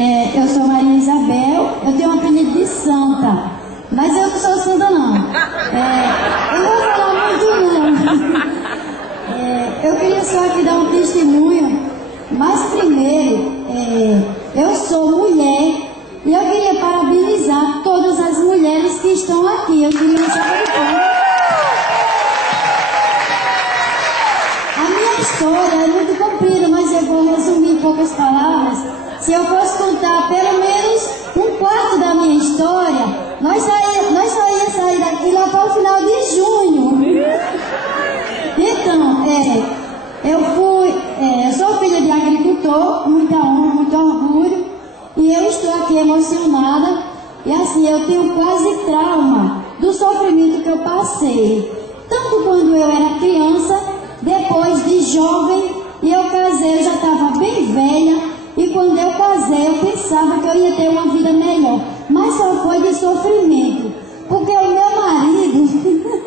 Eu sou Maria Isabel, eu tenho um apelido de Santa, mas eu não sou Santa não. Eu não vou falar muito não. Eu queria só aqui dar um testemunho, mas primeiro, eu sou mulher e eu queria parabenizar todas as mulheres que estão aqui. Eu queria A minha história é muito comprida, mas eu vou resumir em poucas palavras. Se eu fosse contar pelo menos um quarto da minha história, nós só ia sair daqui lá para o final de junho. Então, eu sou filha de agricultor, muita honra, muito orgulho, e eu estou aqui emocionada, e assim, eu tenho quase trauma do sofrimento que eu passei, tanto quando eu era criança, depois de jovem, e eu casei, eu já estava bem velha, e quando eu casei, eu pensava que eu ia ter uma vida melhor, mas só foi de sofrimento, porque o meu marido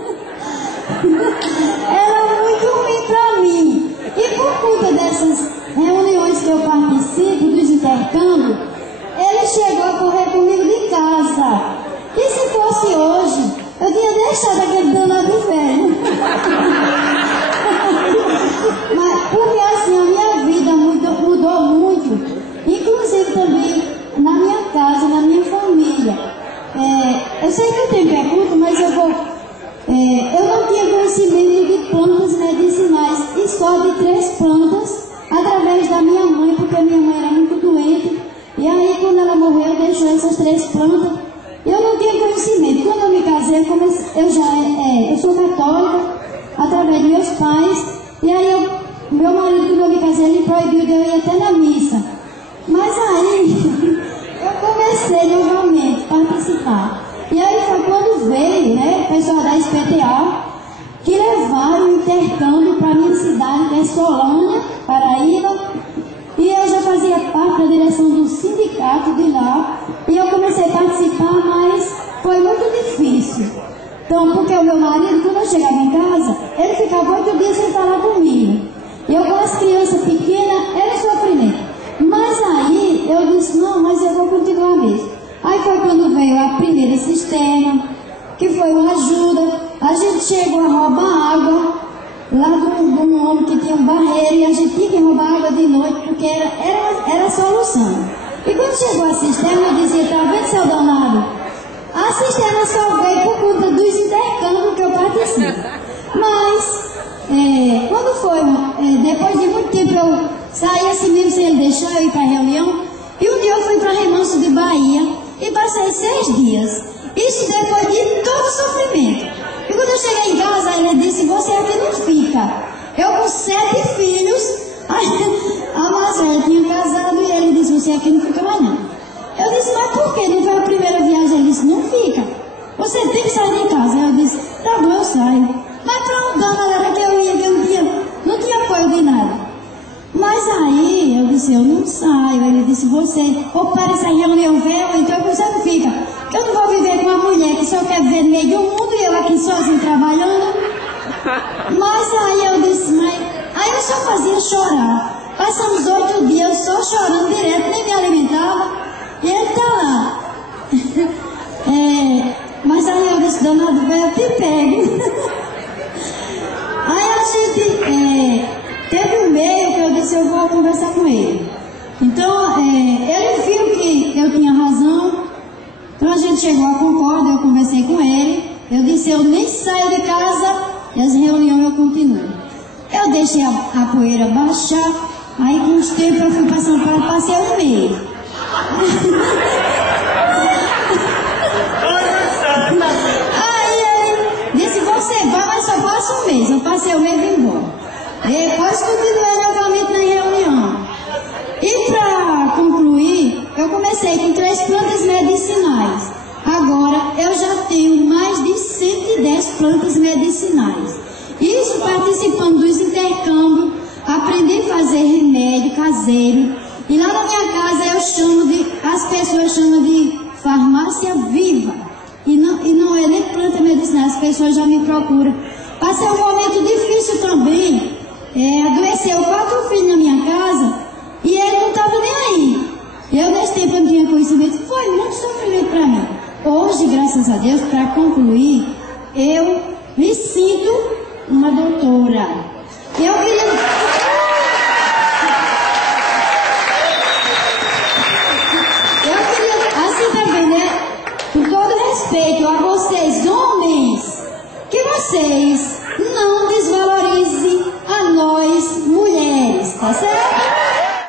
era muito ruim para mim. E por conta dessas reuniões que eu participo, dos intercâmbios, ele chegou a correr comigo de casa. E se fosse hoje, eu tinha deixado aquele danado velho. Mas porque assim, a minha vida mudou muito, inclusive também na minha casa, na minha família. Eu sei que eu tenho pergunta, mas eu não tinha conhecimento de plantas medicinais, e só de 3 plantas, através da minha mãe, porque a minha mãe era muito doente, e aí quando ela morreu, deixou essas 3 plantas, eu não tinha conhecimento. Quando eu me casei, eu sou católica, através de meus pais, e aí meu marido, quando eu me casei, ele proibiu de eu ir até na missa. Mas aí, eu comecei novamente a participar. E aí foi quando veio, o pessoal da SPTA, que levaram o intercâmbio para a minha cidade, que é Solânia, Paraíba, e eu já fazia parte da direção do sindicato de lá, e eu comecei a participar, mas foi muito difícil. Então, porque o meu marido, quando eu chegava em casa, ele ficava 8 dias sem falar comigo. Eu com as crianças pequenas, era sofrimento. Mas aí, eu disse, não, mas eu vou continuar mesmo. Aí foi quando veio a primeira cisterna, que foi uma ajuda. A gente chegou a roubar água lá de um homem que tinha um barreiro, e a gente tinha que roubar água de noite, porque era a solução. E quando chegou a cisterna, eu dizia, tá vendo, seu danado? A cisterna só veio por conta dos intercâmbios que eu participo. Mas, quando foi, depois de muito tempo, eu saí assim mesmo sem ele deixar eu ir para a reunião, e um dia eu fui para Remanso de Bahia, e passei 6 dias. Isso depois de todo o sofrimento. E quando eu cheguei em casa, ele disse, você aqui não fica. Eu com 7 filhos, a Marcela tinha casado, e ele disse, você aqui não fica mais não. Eu disse, mas por quê? Não foi a primeira viagem? Ele disse, não fica. Você tem que sair de casa. Eu disse, tá bom, eu saio. Mas para onde, galera, que eu ia, que não tinha apoio de nada. Mas aí, eu disse, eu não saio. Ele disse, você, ou para essa reunião velha, então você não fica. Eu não vou viver com uma mulher que só quer viver no meio do mundo, e eu aqui sozinho trabalhando. Mas aí eu disse, mas... Aí eu só fazia chorar. Passamos 8 dias só chorando direto, nem me alimentava. E ele tá lá. Mas aí eu disse, danado velho, eu te pego. Aí a gente... teve um meio que eu disse, eu vou conversar com ele. Então, ele viu que eu tinha razão. Então a gente chegou a concordar, eu conversei com ele. Eu disse, eu nem saio de casa e as reuniões eu continuo. Eu deixei a poeira baixar. Aí com os tempos eu fui passando para passei um mês. Aí ele disse, você vai, mas só passa um mês. Eu passei o mês e vim embora. Depois continuei novamente na reunião. E para concluir, eu comecei com 3 plantas medicinais. Agora eu já tenho mais de 110 plantas medicinais. Isso participando dos intercâmbios, aprendi a fazer remédio caseiro. E lá na minha casa as pessoas chamam de farmácia viva. E não é nem planta medicinal, as pessoas já me procuram. Passei um momento difícil também. Adoeceu 4 filhos na minha casa e ele não estava nem aí. Eu nesse tempo foi muito sofrimento para mim. Hoje, graças a Deus, para concluir, eu me sinto uma doutora. Eu